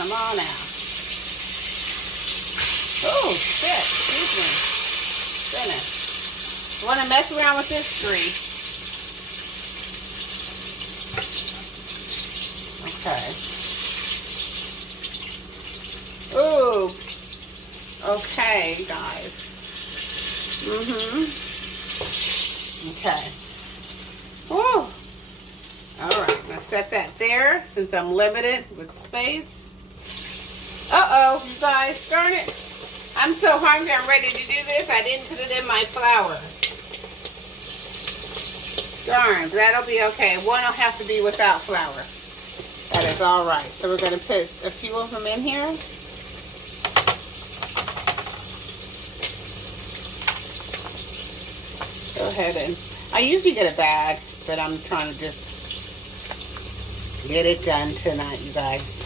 Come on now. Oh, shit. Excuse me. Goodness. Want to mess around with this grease. Okay. Ooh. Okay, guys. Okay. Woo. Alright, now set that there since I'm limited with space. Uh-oh, you guys, darn it. I'm so hungry, I'm ready to do this. I didn't put it in my flour. Darn, that'll be okay. One will have to be without flour. That is alright. So we're going to put a few of them in here. Go ahead and, I usually get a bag, but I'm trying to just get it done tonight, you guys.